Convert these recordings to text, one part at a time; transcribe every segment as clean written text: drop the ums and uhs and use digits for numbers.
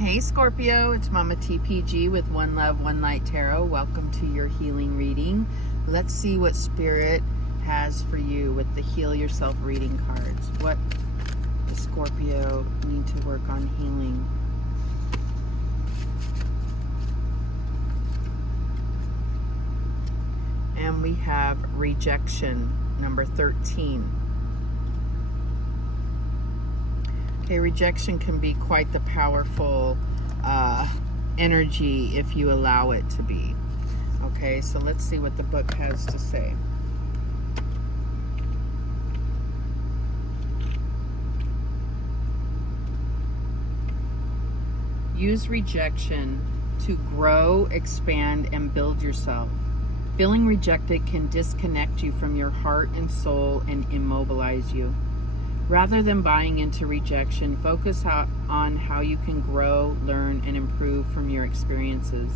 Hey Scorpio, it's Mama TPG with One Love, One Light Tarot. Welcome to your healing reading. Let's see what Spirit has for you with the Heal Yourself reading cards. What does Scorpio need to work on healing? And we have rejection, number 13. Okay, rejection can be quite the powerful energy if you allow it to be. Okay, so let's see what the book has to say. Use rejection to grow, expand, and build yourself. Feeling rejected can disconnect you from your heart and soul and immobilize you. Rather than buying into rejection, focus on how you can grow, learn, and improve from your experiences.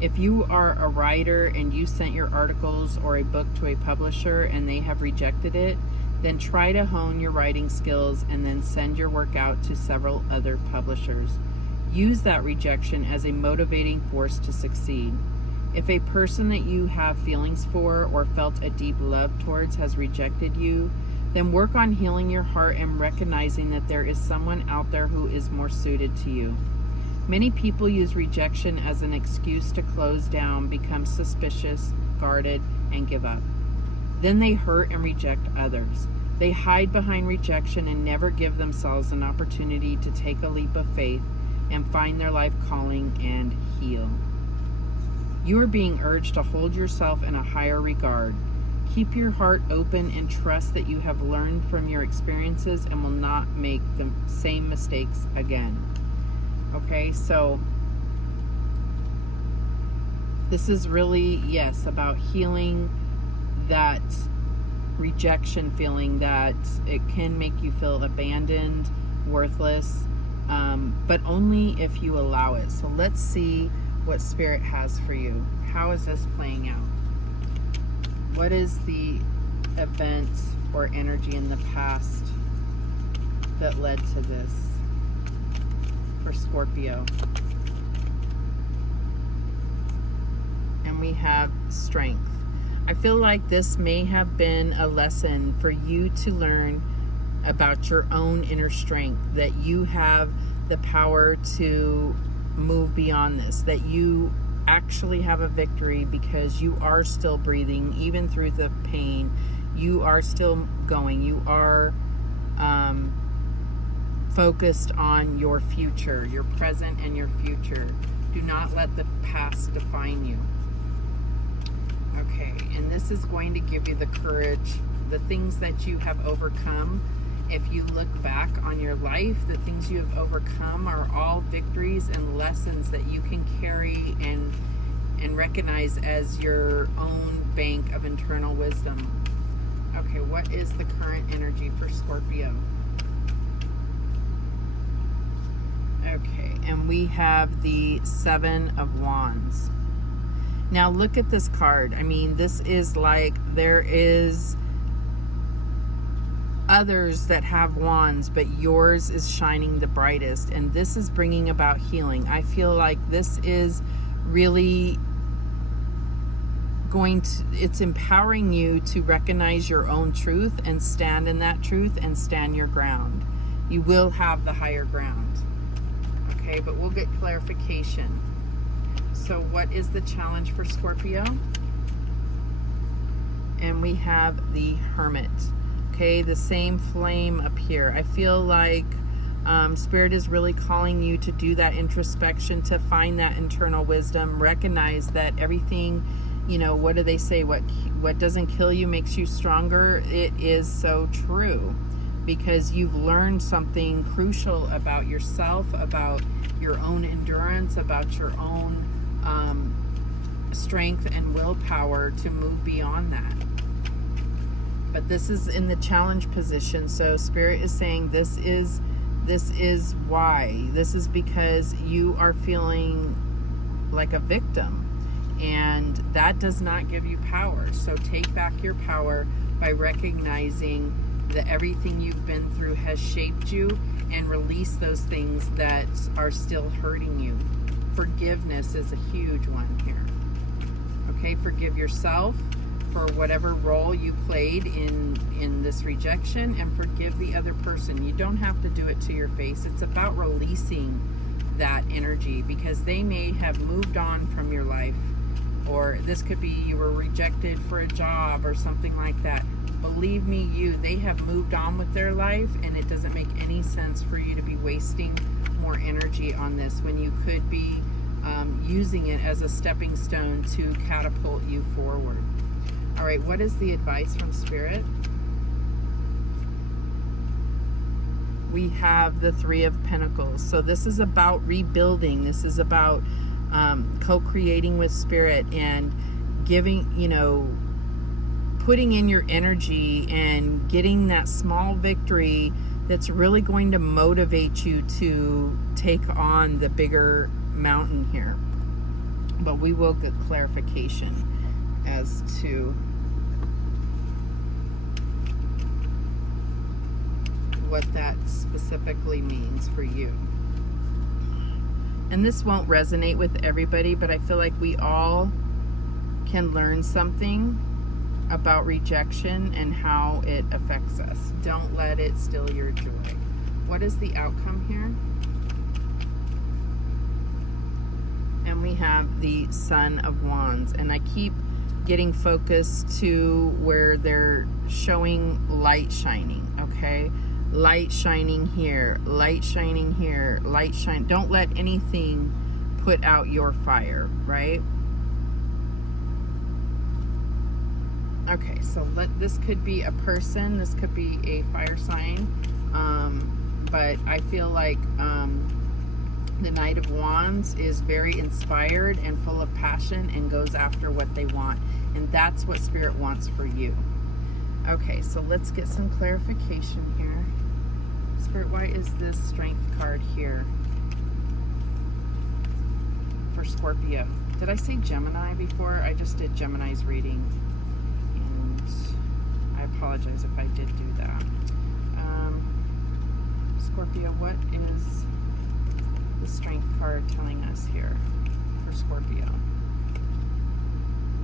If you are a writer and you sent your articles or a book to a publisher and they have rejected it, then try to hone your writing skills and then send your work out to several other publishers. Use that rejection as a motivating force to succeed. If a person that you have feelings for or felt a deep love towards has rejected you, then work on healing your heart and recognizing that there is someone out there who is more suited to you. Many people use rejection as an excuse to close down, become suspicious, guarded, and give up. Then they hurt and reject others. They hide behind rejection and never give themselves an opportunity to take a leap of faith and find their life calling and heal. You are being urged to hold yourself in a higher regard. Keep your heart open and trust that you have learned from your experiences and will not make the same mistakes again. Okay, so this is really, yes, about healing that rejection feeling that it can make you feel abandoned, worthless, but only if you allow it. So let's see what Spirit has for you. How is this playing out? What is the event or energy in the past that led to this for Scorpio? And we have strength. I feel like this may have been a lesson for you to learn about your own inner strength, that you have the power to move beyond this, that you actually have a victory because you are still breathing even through the pain. You are still going. You are focused on your future, your present and your future. Do not let the past define you. Okay, and this is going to give you the courage, the things that you have overcome. If you look back on your life, the things you have overcome are all victories and lessons that you can carry and recognize as your own bank of internal wisdom. Okay, what is the current energy for Scorpio? Okay, and we have the Seven of Wands. Now look at this card. I mean, this is like there is others that have wands, but yours is shining the brightest, and this is bringing about healing. I feel like this is really it's empowering you to recognize your own truth and stand in that truth and stand your ground. You will have the higher ground. Okay, but we'll get clarification. So what is the challenge for Scorpio? And we have the Hermit. Okay, the same flame up here. I feel like Spirit is really calling you to do that introspection, to find that internal wisdom, recognize that everything, you know, what do they say? What doesn't kill you makes you stronger. It is so true, because you've learned something crucial about yourself, about your own endurance, about your own strength and willpower to move beyond that. But this is in the challenge position. So Spirit is saying this is why. This is because you are feeling like a victim, and that does not give you power. So take back your power by recognizing that everything you've been through has shaped you, and release those things that are still hurting you. Forgiveness is a huge one here. Okay, forgive yourself for whatever role you played in this rejection, and forgive the other person. You don't have to do it to your face. It's about releasing that energy, because they may have moved on from your life, or this could be you were rejected for a job or something like that. Believe me, they have moved on with their life, and it doesn't make any sense for you to be wasting more energy on this when you could be using it as a stepping stone to catapult you forward. All right, what is the advice from Spirit? We have the Three of Pentacles. So this is about rebuilding. This is about co-creating with Spirit and giving, putting in your energy and getting that small victory that's really going to motivate you to take on the bigger mountain here. But we will get clarification as to what that specifically means for you. And this won't resonate with everybody, but I feel like we all can learn something about rejection and how it affects us. Don't let it steal your joy. What is the outcome here? And we have the Son of Wands. And I keep getting focused to where they're showing light shining, okay? Light shining here, light shining here, light shine. Don't let anything put out your fire, right? Okay, so this could be a person, this could be a fire sign, but I feel like the Knight of Wands is very inspired and full of passion and goes after what they want, and that's what Spirit wants for you. Okay, so let's get some clarification here. Spirit, why is this Strength card here for Scorpio? Did I say Gemini before? I just did Gemini's reading, and I apologize if I did do that. Scorpio, what is the Strength card telling us here for Scorpio?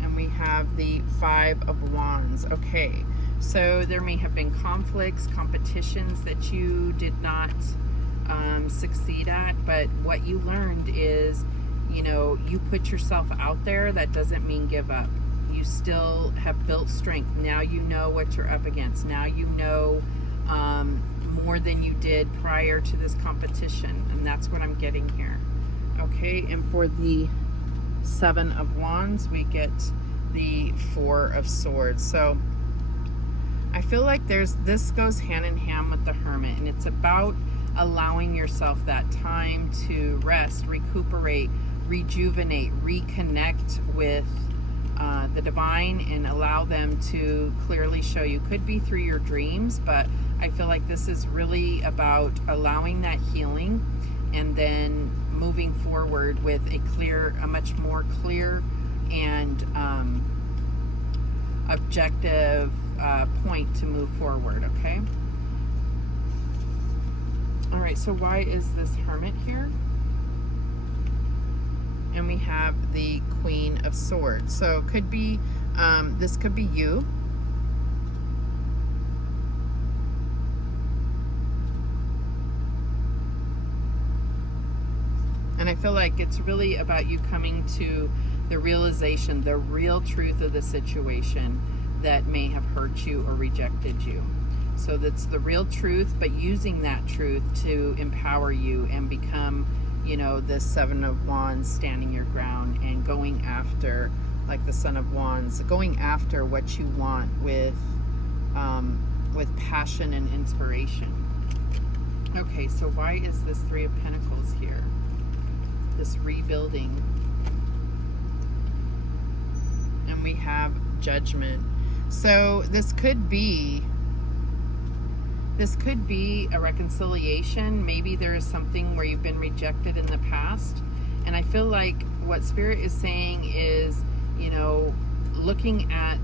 And we have the Five of Wands. Okay, so there may have been conflicts, competitions that you did not succeed at, but what you learned is, you put yourself out there. That doesn't mean give up. You still have built strength. Now you know what you're up against. Now you know more than you did prior to this competition, and that's what I'm getting here. Okay, and for the Seven of Wands, we get the Four of Swords. So I feel like this goes hand in hand with the Hermit, and it's about allowing yourself that time to rest, recuperate, rejuvenate, reconnect with the divine, and allow them to clearly show you. Could be through your dreams, but I feel like this is really about allowing that healing and then moving forward with a much more clear and objective point to move forward, okay? All right, so why is this Hermit here? And we have the Queen of Swords. So it could be, this could be you. And I feel like it's really about you coming to the realization, the real truth of the situation that may have hurt you or rejected you. So that's the real truth, but using that truth to empower you and become, the Seven of Wands, standing your ground and going after, like the Son of Wands, going after what you want with passion and inspiration. Okay, so why is this Three of Pentacles here? This rebuilding. And we have Judgment. So this could be a reconciliation. Maybe there is something where you've been rejected in the past. And I feel like what Spirit is saying is, looking at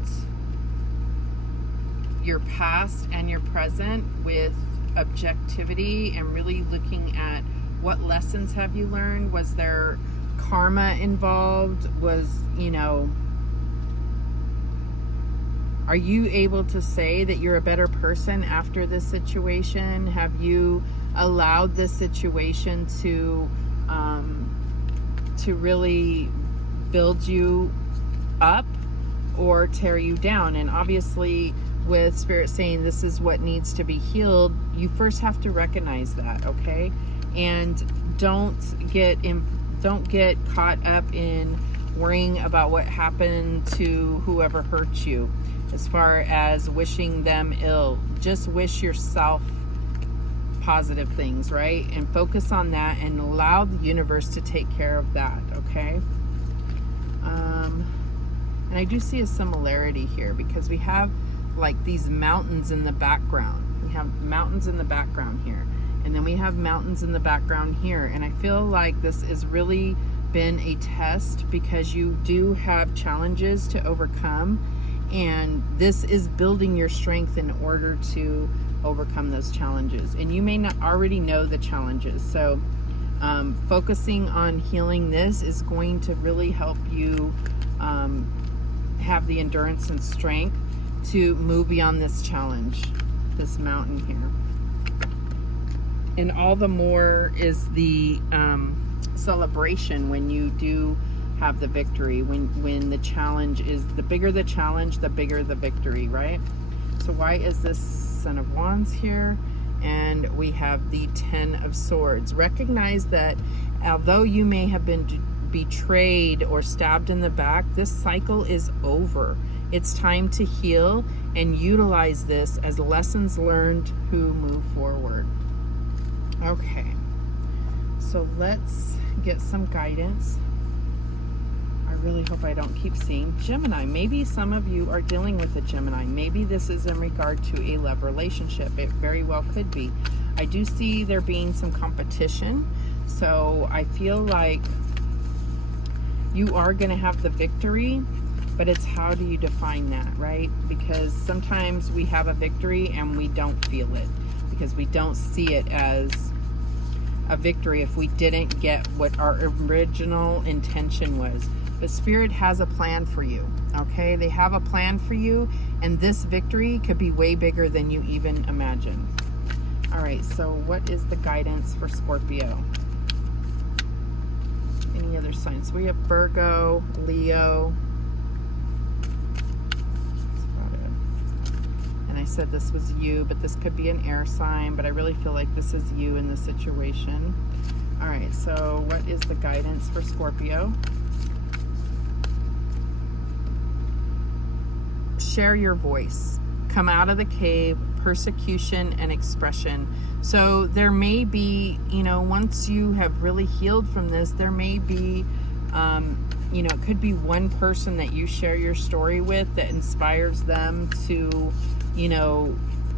your past and your present with objectivity and really looking at what lessons have you learned. Was there karma involved? Was, are you able to say that you're a better person after this situation? Have you allowed this situation to really build you up or tear you down? And obviously, with Spirit saying this is what needs to be healed, you first have to recognize that, okay? And don't get caught up in worrying about what happened to whoever hurt you, as far as wishing them ill. Just wish yourself positive things, right? And focus on that and allow the universe to take care of that, okay? And I do see a similarity here because we have like these mountains in the background. We have mountains in the background here, and then we have mountains in the background here. And I feel like this has really been a test because you do have challenges to overcome, and this is building your strength in order to overcome those challenges. And you may not already know the challenges, so focusing on healing this is going to really help you have the endurance and strength to move beyond this challenge, this mountain here. And all the more is the celebration when you do have the victory, when the challenge is, the bigger the challenge, the bigger the victory, right? So why is this Son of Wands here? And we have the Ten of Swords. Recognize that although you may have been betrayed or stabbed in the back, this cycle is over. It's time to heal and utilize this as lessons learned to move forward. Okay, so let's get some guidance. I really hope I don't keep seeing Gemini. Maybe some of you are dealing with a Gemini. Maybe this is in regard to a love relationship. It very well could be. I do see there being some competition, so I feel like you are going to have the victory, but it's how do you define that, right? Because sometimes we have a victory and we don't feel it because we don't see it as a victory if we didn't get what our original intention was. But Spirit has a plan for you, okay? They have a plan for you, and this victory could be way bigger than you even imagine. All right, so what is the guidance for Scorpio? Any other signs? We have Virgo, Leo. That's about it. And I said this was you, but this could be an air sign, but I really feel like this is you in this situation. All right, so what is the guidance for Scorpio? Share your voice. Come out of the cave, persecution and expression. So there may be, once you have really healed from this, there may be, it could be one person that you share your story with that inspires them to,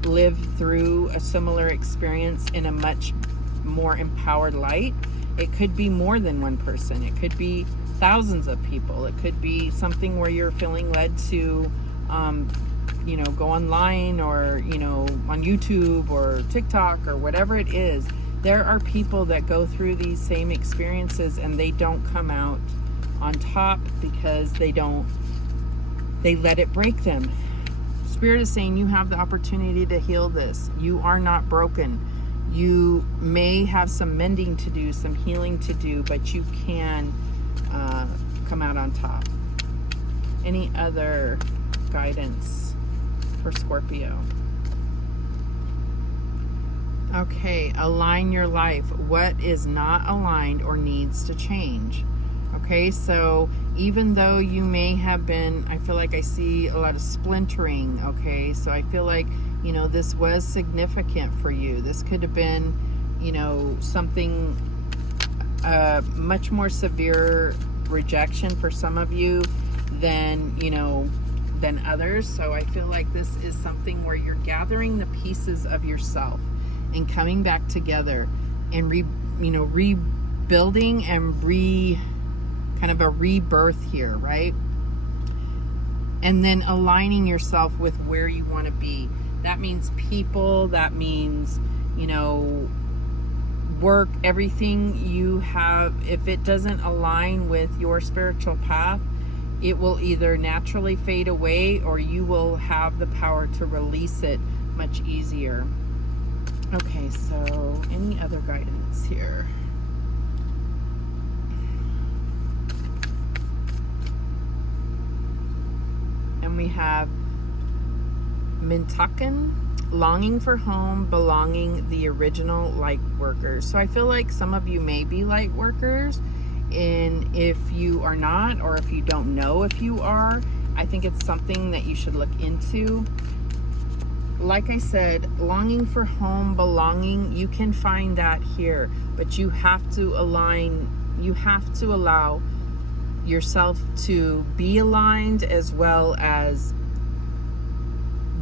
live through a similar experience in a much more empowered light. It could be more than one person. It could be thousands of people. It could be something where you're feeling led to go online or, on YouTube or TikTok or whatever it is. There are people that go through these same experiences and they don't come out on top because they let it break them. Spirit is saying you have the opportunity to heal this. You are not broken. You may have some mending to do, some healing to do, but you can come out on top. Any other guidance for Scorpio? Okay, align your life. What is not aligned or needs to change? Okay, so even though you may have been, I feel like I see a lot of splintering. Okay, so I feel like, this was significant for you. This could have been, something much more severe rejection for some of you than others. So I feel like this is something where you're gathering the pieces of yourself and coming back together and rebuilding and kind of a rebirth here, right? and then aligning yourself with where you want to be. That means people, that means, you know, work, everything you have. If it doesn't align with your spiritual path, it will either naturally fade away, or you will have the power to release it much easier. Okay, so any other guidance here? And we have Mintakan, longing for home, belonging, the original light workers. So I feel like some of you may be light workers, and if you are not, or if you don't know if you are, I think it's something that you should look into. Like I said, longing for home, belonging, you can find that here, but you have to align, you have to allow yourself to be aligned, as well as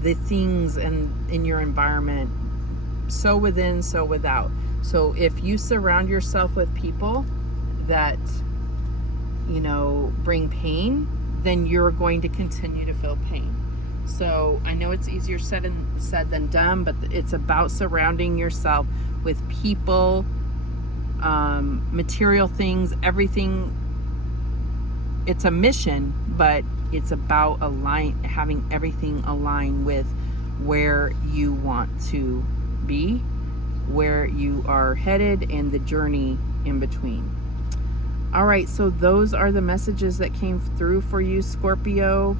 the things in your environment, so within, so without. So if you surround yourself with people that, you know, bring pain, then you're going to continue to feel pain. So I know it's easier said than done, but it's about surrounding yourself with people, material things, everything. It's a mission, but it's about having everything align with where you want to be, where you are headed, and the journey in between. All right, so those are the messages that came through for you, Scorpio.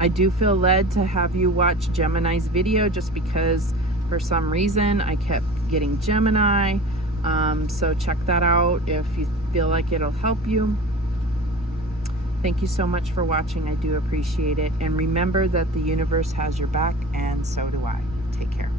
I do feel led to have you watch Gemini's video, just because for some reason I kept getting Gemini. So check that out if you feel like it'll help you. Thank you so much for watching. I do appreciate it. And remember that the universe has your back, and so do I. Take care.